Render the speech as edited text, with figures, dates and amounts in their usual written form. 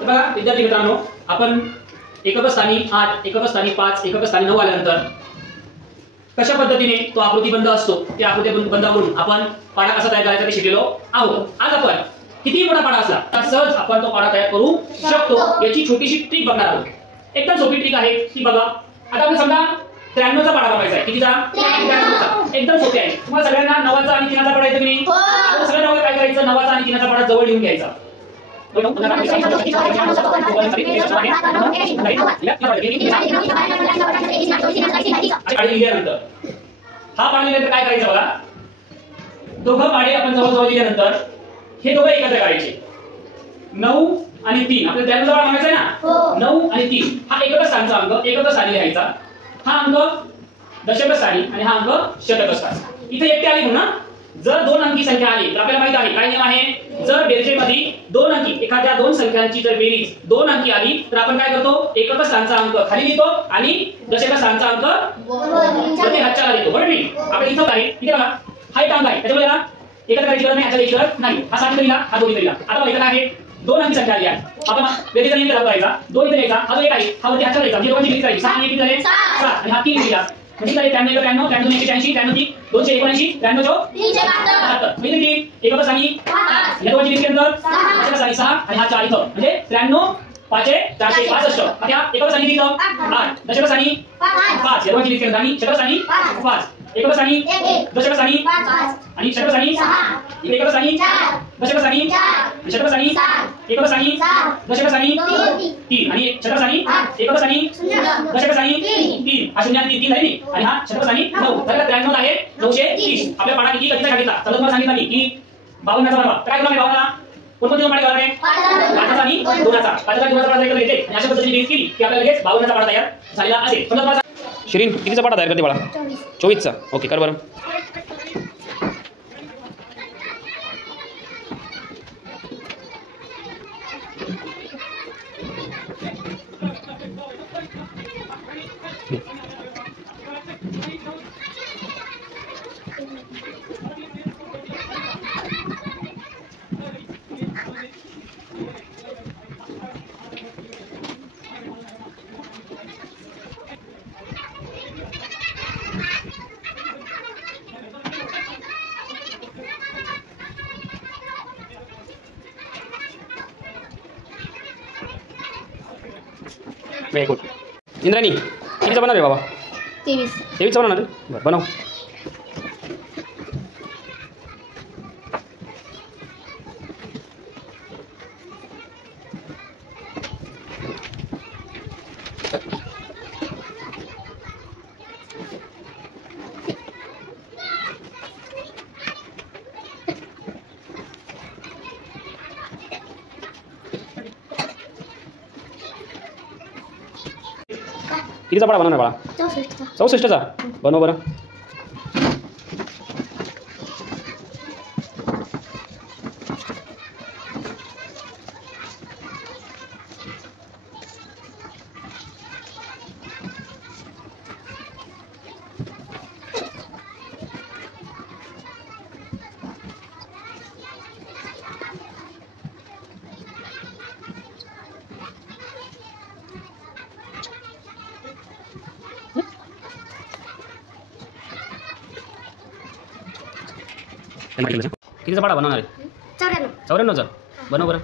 बघा विद्यार्थी मित्रांनो, आपण एकक स्थानी 8, एकक स्थानी 5, एकक स्थानी 9 आल्यानंतर कशा पद्धतीने तो आकृतिबंध असतो त्या आकृतिबंधावरून आपण पाढा कसा तयार करायचा ते शिकलेलो आहोत. आज आपण किती मोठा पाढा असला तर सहज आपण तो पाढा तयार करू शकतो याची छोटीशी ट्रिक बघणार आहोत. एकदम सोपी ट्रिक आहे ती बघा. आता आपण समजा 93 चा पाढा बनवायचा आहे. कितीचा? 93 चा. एकदम सोपे आहे. तुम्हाला सगळ्यांना 9 चा आणि 3 चा पाढा येतो की नाही? आता सगळ्यांना काय करायचं, 9 चा आणि 3 चा पाढा जवळ लिहून घ्यायचा. हा पाढा लिहिल्यानंतर काय करायचं बघा. दोघं पाढे आपण जवळ लिहिल्यानंतर हे दोघं एकत्र करायचे. 9 आणि 3 आपल्याला त्याला जवळ म्हणायचं आहे ना. 9 आणि 3 हा एकक स्थानचा अंक एकक स्थानी लिहायचा. हा अंक दशक स्थानी आणि हा अंक शतक स्थानी. इथे एकटे आली म्हणून जर 2 अंकी संख्या आली तर आपल्याला माहित आहे काय नियम आहे. जर बेरजेमध्ये 2 अंकी एखाद्या 2 संख्यांची जर बेरीज 2 अंकी आली तर आपण काय करतो, एकक स्थानचा अंक खाली लिहितो आणि दशक स्थानचा अंक वरती हातच्याला देतो. बरोबर नाही? आपण इथं काय इथे बघा हा एक अंक आहे त्याच्यामुळे याला एकत्र करायची गरज नाही, ह्याच्या गरज नाही. हा 7 लिहिला, हा 2 लिहिला. आता इथं आहे 2 अंकी संख्या आली आहे. आता बेरीजचा नियम लागू करायचा. 2 इथे द्यायचा, हा जो एक आहे हा वरती हातच्याला द्यायचा. म्हणजे दोघांची बेरीज करायची. 6 आणि 1 झाले 7 आणि हा 3 लिहिला. म्हणजे झाले 93 93 93 180 93 279 93 372. म्हणजे किती? एकक स्थानी 5 या दोघांची बेरीज केल्यानंतर दशक स्थानी 6 आणि हा 4 इथं म्हणजे 93 5 465. आता एकक स्थानी किती इथं 8 दशक स्थानी 5 या दोघांची बेरीज केल्यानंतर आणि शतक स्थानी 5 एकक स्थानी दशक स्थानी आणि शतक स्थानी 6 एकक स्थानी दशक स्थानी शतक स्थानी एकक स्थानी दशक स्थानी 3 आणि शतक स्थानी एकक स्थानी दशक स्थानी 3 हा 0 आणि 3 झाली आणि हा शतक स्थानी 9. तर 93 आहे 930. आपल्या पाढा किती कधीचा सांगितला तर तुम्हाला सांगितलं मी की 52 चा बनवा. काय करणार आहे 52 ला? कोणकोणते पाढे करावे? 5चा आणि 2चा. 5चा आणि 2चा पाढा एकत्र येते आणि अशा पद्धतीने बेरीज केली की आपल्याला लगेच 52 चा पाढा तयार झालेला असेल. समजा शिरीन कितीचा पाढा तयार करते बाळा? 24 चा. ओके कर बरं. Very good. इंद्राणी कितीचा बनणार आहे बाबा? 23 चा बनवणार. बरं बनव. कितीचा पाढा बनवणार बाळा? 64 चा. बनव बरं. कितीचा पाढा बनवणार आहे? 94 चा. बनव बरं.